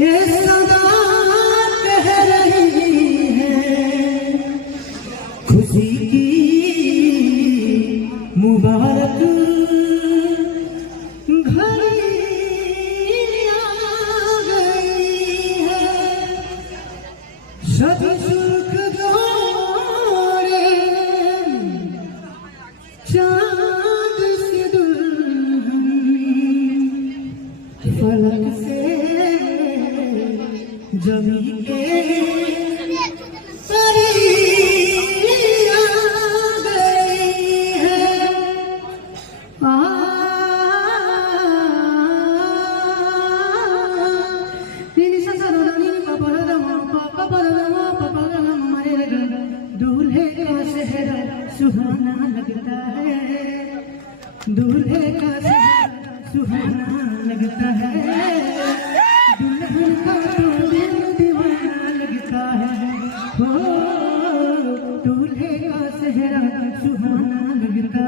ये सदा कह रही है खुशी की मुबारक घड़ी आ गई है। सद सुख जोड़े चांद से दुल्हन फलक से जमी के परी आ गई है। दूल्हे का सेहरा सुहाना लगता है, दूल्हे का सेहरा सुहाना लगता है, दुल्हन का तो दिल दीवाना लगता है। हो दूल्हे का सेहरा सुहाना लगता